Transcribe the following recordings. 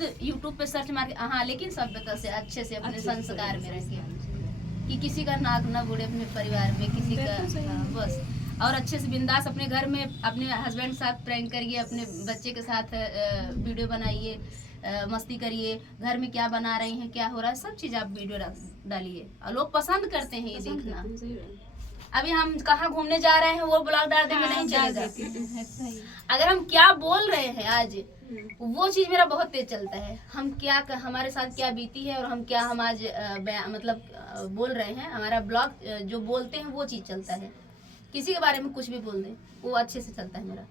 खुद यूट्यूब पे सर्च मार के, हाँ लेकिन सभ्यता से अच्छे से अपने संस्कार में रह के, कि किसी का नाक ना बुड़े अपने परिवार में किसी का, हाँ, बस। और अच्छे से बिंदास अपने घर में अपने हस्बैंड के साथ प्रैंक करिए, अपने बच्चे के साथ वीडियो बनाइए, मस्ती करिए, घर में क्या बना रही हैं, क्या हो रहा है, सब चीज़ आप वीडियो डालिए और लोग पसंद करते हैं ये देखना। अभी हम कहाँ घूमने जा रहे हैं वो ब्लॉग डाल देंगे, नहीं चलेगा। अगर हम क्या बोल रहे हैं आज, वो चीज मेरा बहुत तेज चलता है। हम क्या हमारे साथ क्या बीती है और हम क्या हम आज मतलब बोल रहे हैं, हमारा ब्लॉग जो बोलते हैं वो चीज चलता है। किसी के बारे में कुछ भी बोल दें वो अच्छे से चलता है मेरा,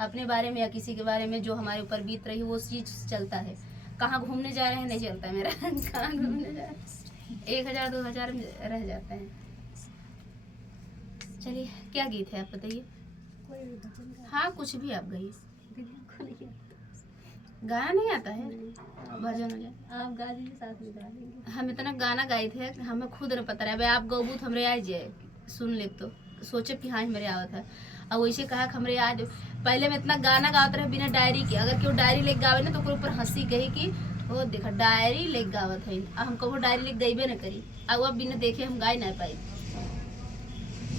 अपने बारे में या किसी के बारे में जो हमारे ऊपर बीत रही है वो चीज चलता है। कहाँ घूमने जा रहे हैं नहीं चलता है मेरा कहाँ घूमने जा रहे हैं 1000 2000 रह जाता है। चलिए क्या गीत है आप बताइए। हाँ कुछ भी आप गाइए। गाना नहीं आता है, भजन हो जाए आप गा दीजिए, साथ में गा देंगे। हम इतना गाना गाए थे हमें खुद नहीं पता रहा। आप गौबूत हमरे आ जाए सुन ले तो सोचे कि हाँ मेरे आवत है, और वैसे कहा कि हमरे आज पहले मैं इतना गाना गावत रहे बिना डायरी के। अगर केहू डायरी लेके गावे ना तो ओकर ऊपर हंसी कही कि वो देखा डायरी लेके गावत है, हम कभी डायरी लेके गईबे न करी, अब अब बिना देखे हम गा नहीं पाई।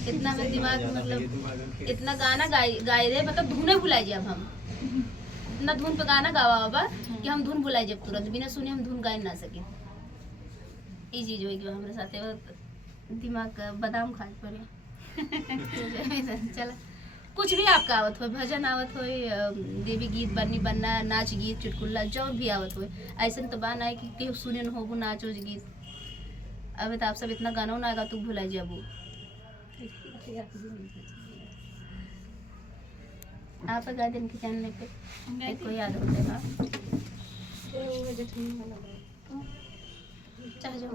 इतना मेरे दिमाग में मतलब इतना गाना गाए रहे, मतलब धुने भुलाई जाए। अब हम इतना धुन पे गाना गावा बाबा कि हम धुन भुलाई जब तुरंत बिना सुने हम धुन गा ना सके। ये चीज हुई कि हमारे साथ दिमाग का बादाम खाए पड़े चला कुछ भी आपका आवत हो, भजन आवत हो, देवी गीत बन्नी बनना, नाच गीत चुटकुल्ला जो भी आवत हो, ऐसा तो बान आए कि केहू सुने न होगू नाच उच गीत। अब तो आप सब इतना गाना ना आएगा तू भुलाई जाबू। आप गा दिन के चैनल पे कोई याद होते हैं चाहे जो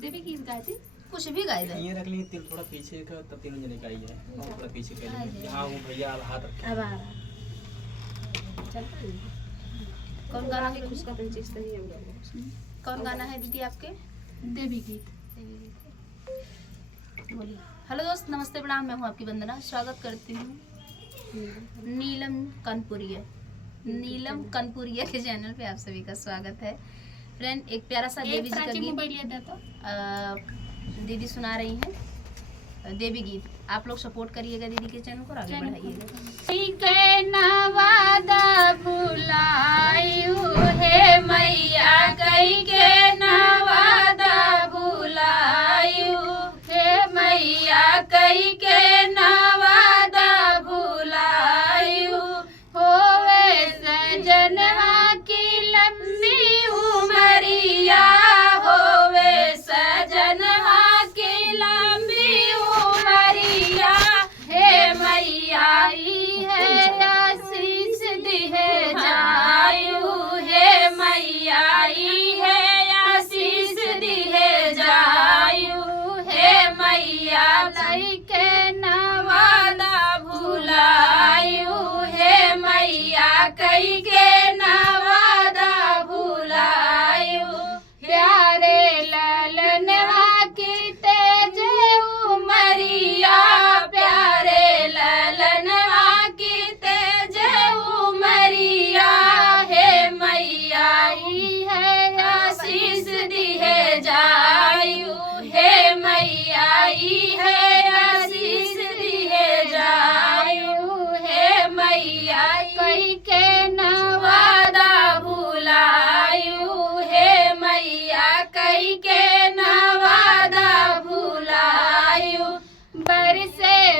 देवी गीत गाए थे कुछ भी गाए थे। ये रख ली तिल थोड़ा पीछे का तब तीनों जने का ही है और थोड़ा पीछे का लिए हां वो भैया अब हाथ रखे अब आ रहा चलता है। कौन गाना है उसका तो चीज सही है। कौन गाना है दीदी आपके? देवी गीत। बोलिए। हेलो दोस्त नमस्ते प्रणाम, मैं हूँ आपकी वंदना। स्वागत करती हूँ नीलम कनपुरिया के चैनल पे आप सभी का स्वागत है। फ्रेंड एक प्यारा सा देवी जी का गीत दीदी सुना रही हैं, देवी गीत। आप लोग सपोर्ट करिएगा दीदी के चैनल को, आगे बढ़ाइएगा। नवादा भुलायू हे मैया कई के नवादा भुलायू हे मैया कई के नवादा भुलायू होवे सजनवा की लंबी उमरिया होवे सजनवा की लंबी उमरिया हे मैया है आशीष दिहे जायू हे मैया है आशीष दिहे जायू हे मैया लइके नवादा भुलायू हे मैया कई के नवादा भुलायू प्यारे ललनवा की तेज उमरिया प्यारे ललनवा की तेज उमरिया हे मैया है आशीष दिहे जायू हे मैया है आशीष दिहे जायू हे मैया कई के नवादा भुलायू हे मैया कई के